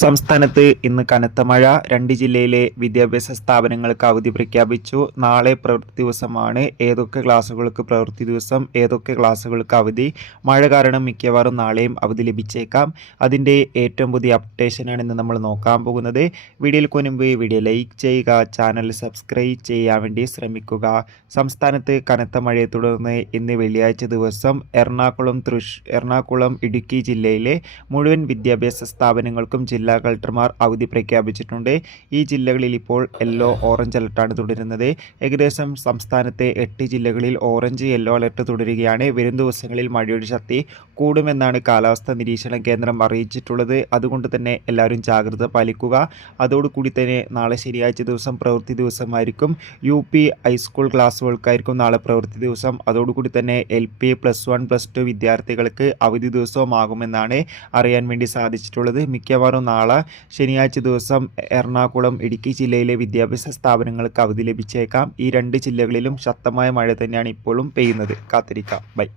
സംസ്ഥാനത്ത് ഇന്ന് കനത്ത മഴ. 2 ജില്ലയിലെ വിദ്യാഭ്യാസ സ്ഥാപനങ്ങൾക്ക് അവധി പ്രഖ്യാപിച്ചു. നാളെ പ്രവൃത്തി ദിവസമാണ്. ഏതൊക്കെ ക്ലാസുകൾക്ക് പ്രവൃത്തി ദിവസം, ഏതൊക്കെ ക്ലാസുകൾക്ക് അവധി? മഴ കാരണം മിക്കവാറും നാളെയും അവധി ലഭിച്ചേക്കാം. അതിൻ്റെ ഏറ്റവും പുതിയ അപ്ഡേഷനാണ് ഇന്ന് നമ്മൾ നോക്കാൻ പോകുന്നത്. വീഡിയോയിൽ മുൻപ് വീഡിയോ ലൈക്ക് ചെയ്യുക, ചാനൽ സബ്സ്ക്രൈബ് ചെയ്യാൻ വേണ്ടി ശ്രമിക്കുക. സംസ്ഥാനത്ത് കനത്ത മഴയെ തുടർന്ന് ഇന്ന് വെള്ളിയാഴ്ച ദിവസം എറണാകുളം, ഇടുക്കി ജില്ലയിലെ മുഴുവൻ വിദ്യാഭ്യാസ സ്ഥാപനങ്ങൾക്കും ജില്ലാ കളക്ടർമാർ അവധി പ്രഖ്യാപിച്ചിട്ടുണ്ട്. ഈ ജില്ലകളിൽ ഇപ്പോൾ ഓറഞ്ച് അലർട്ടാണ് തുടരുന്നത്. ഏകദേശം സംസ്ഥാനത്തെ 8 ജില്ലകളിൽ ഓറഞ്ച്, യെല്ലോ അലർട്ട് തുടരുകയാണ്. വരും ദിവസങ്ങളിൽ മഴയുടെ ശക്തി കൂടുമെന്നാണ് കാലാവസ്ഥാ നിരീക്ഷണ കേന്ദ്രം അറിയിച്ചിട്ടുള്ളത്. അതുകൊണ്ട് തന്നെ എല്ലാവരും ജാഗ്രത പാലിക്കുക. അതോടുകൂടി തന്നെ നാളെ ശനിയാഴ്ച ദിവസം പ്രവൃത്തി ദിവസമായിരിക്കും. UP ഹൈസ്കൂൾ ക്ലാസ്സുകൾക്കായിരിക്കും നാളെ പ്രവൃത്തി ദിവസം. അതോടുകൂടി തന്നെ LP +1 +2 വിദ്യാർത്ഥികൾക്ക് അവധി ദിവസവുമാകുമെന്നാണ് അറിയാൻ വേണ്ടി സാധിച്ചിട്ടുള്ളത്. മിക്കവാറും നാളെ ശനിയാഴ്ച ദിവസം എറണാകുളം, ഇടുക്കി ജില്ലയിലെ വിദ്യാഭ്യാസ സ്ഥാപനങ്ങൾക്ക് അവധി ലഭിച്ചേക്കാം. ഈ 2 ജില്ലകളിലും ശക്തമായ മഴ തന്നെയാണ് ഇപ്പോഴും പെയ്യുന്നത്. കാത്തിരിക്കാം. ബൈ.